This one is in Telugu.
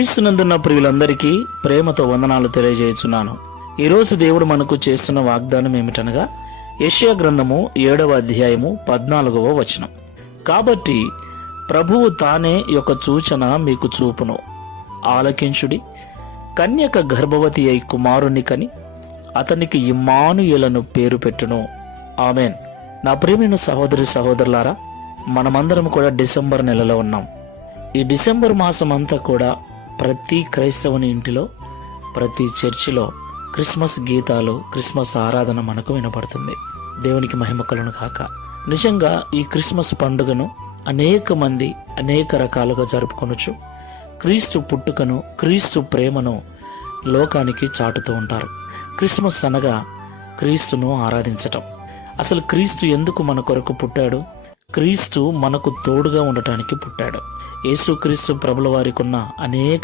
క్రీస్తునందున్న ప్రియులందరికీ ప్రేమతో వందనాలు తెలియజేస్తున్నాను. ఈరోజు దేవుడు మనకు చేస్తున్న వాగ్దానం ఏమిటనగా యెషయా గ్రంథము 7వ అధ్యాయము 14వ వచనం. కాబట్టి ప్రభువు తానే యొక్క సూచన మీకు చూపును, ఆలకించుడి. కన్యక గర్భవతి అయి కుమారుని కని అతనికి ఇమ్మానుయేలను పేరు పెట్టును. ఆమెన్. నా ప్రియమైన సహోదరి సహోదరులారా, మనమందరం కూడా డిసెంబర్ నెలలో ఉన్నాం. ఈ డిసెంబర్ మాసం అంతా కూడా ప్రతి క్రైస్తవుని ఇంటిలో, ప్రతి చర్చిలో క్రిస్మస్ గీతాలు, క్రిస్మస్ ఆరాధన మనకు వినపడుతుంది. దేవునికి మహిమ కలుగును కాక. నిజంగా ఈ క్రిస్మస్ పండుగను అనేక మంది అనేక రకాలుగా జరుపుకొనొచ్చు. క్రీస్తు పుట్టుకను, క్రీస్తు ప్రేమను లోకానికి చాటుతూ ఉంటారు. క్రిస్మస్ అనగా క్రీస్తును ఆరాధించటం. అసలు క్రీస్తు ఎందుకు మన కొరకు పుట్టాడు? క్రీస్తు మనకు తోడుగా ఉండటానికి పుట్టాడు. యేసు క్రీస్తు ప్రభుల వారికి ఉన్న అనేక